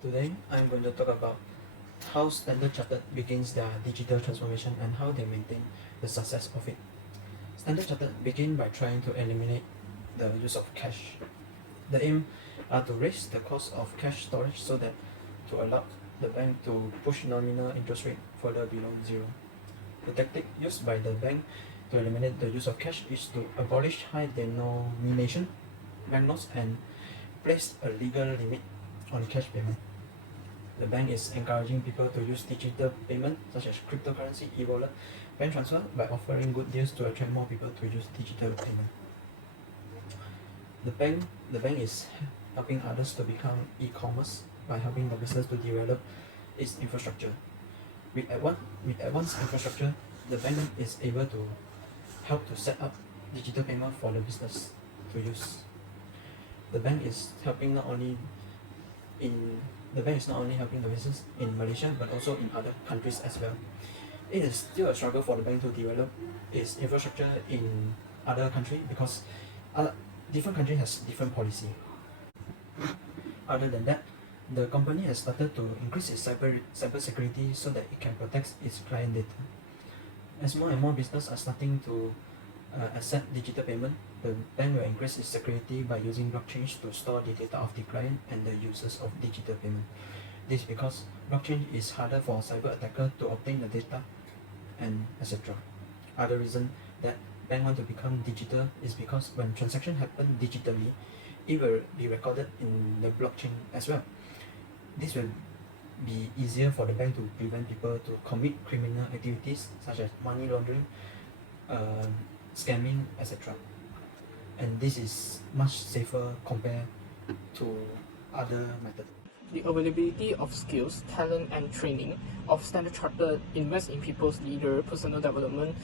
Today, I'm going to talk about how Standard Chartered begins their digital transformation and how they maintain the success of it. Standard Chartered begin by trying to eliminate the use of cash. The aim are to raise the cost of cash storage so that to allow the bank to push nominal interest rate further below zero. The tactic used by the bank to eliminate the use of cash is to abolish high denomination banknotes and place a legal limit on cash payment. The bank is encouraging people to use digital payment such as cryptocurrency, e-wallet, bank transfer by offering good deals to attract more people to use digital payment. The bank is helping others to become e-commerce by helping the business to develop its infrastructure. With advanced infrastructure, the bank is able to help to set up digital payment for the business to use. The bank is not only helping the business in Malaysia but also in other countries as well. It is still a struggle for the bank to develop its infrastructure in other countries because different countries has different policy. Other than that, the company has started to increase its cyber security so that it can protect its client data. As more and more businesses are starting to accept digital payment, the bank will increase its security by using blockchain to store the data of the client and the users of digital payment. This because blockchain is harder for cyber attacker to obtain the data and etc. Other reason that bank want to become digital is because when transaction happen digitally, it will be recorded in the blockchain as well. This will be easier for the bank to prevent people to commit criminal activities such as money laundering, scamming, etc. And this is much safer compared to other methods. The availability of skills, talent, and training of Standard Chartered invest in people's leader personal development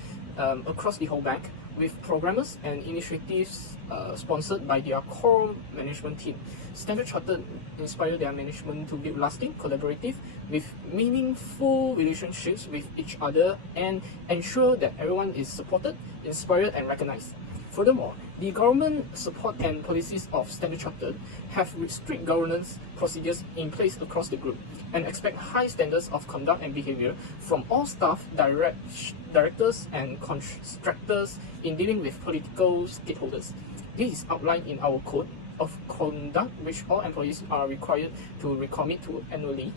across the whole bank, with programmers and initiatives sponsored by their core management team. Standard Chartered inspire their management to build lasting, collaborative, with meaningful relationships with each other and ensure that everyone is supported, inspired, and recognized. Furthermore, the government support and policies of Standard Chartered have strict governance procedures in place across the group and expect high standards of conduct and behavior from all staff, directors, and contractors in dealing with political stakeholders. This is outlined in our code of conduct, which all employees are required to recommit to annually.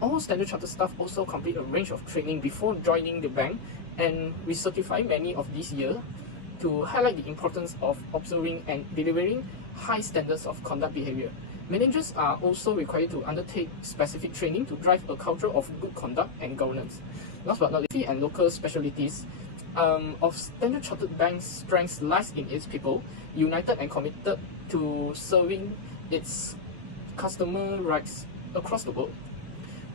All Standard Chartered staff also complete a range of training before joining the bank, and we certify many of these years to highlight the importance of observing and delivering high standards of conduct behavior. Managers are also required to undertake specific training to drive a culture of good conduct and governance. Last but not least, and local specialties of Standard Chartered Bank's strengths lies in its people, united and committed to serving its customer rights across the world.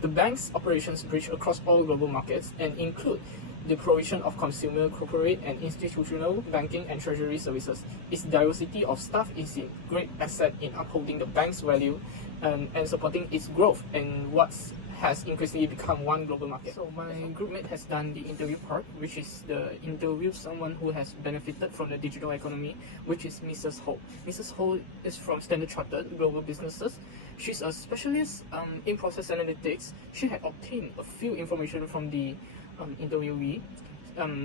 The bank's operations reach across all global markets and include the provision of consumer, corporate, and institutional banking and treasury services. Its diversity of staff is a great asset in upholding the bank's value and supporting its growth in what has increasingly become one global market. So my groupmate has done the interview part, which is the interview someone who has benefited from the digital economy, which is Mrs. Ho. Mrs. Ho is from Standard Chartered Global Businesses. She's a specialist in process analytics. She had obtained a few information from the interviewee,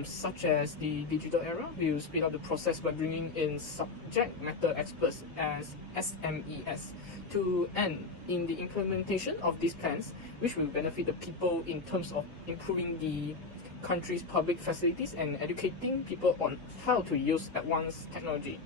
such as the digital era will speed up the process by bringing in subject matter experts as SMEs to end in the implementation of these plans, which will benefit the people in terms of improving the country's public facilities and educating people on how to use advanced technology.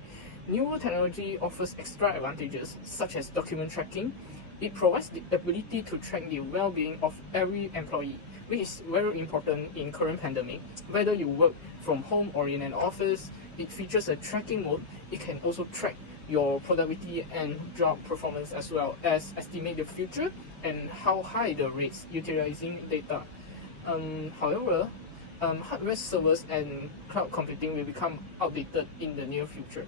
Newer technology offers extra advantages such as document tracking. It provides the ability to track the well-being of every employee, which is very important in current pandemic. Whether you work from home or in an office, it features a tracking mode. It can also track your productivity and job performance, as well as estimate the future and how high the rates utilizing data. However, hardware servers and cloud computing will become outdated in the near future.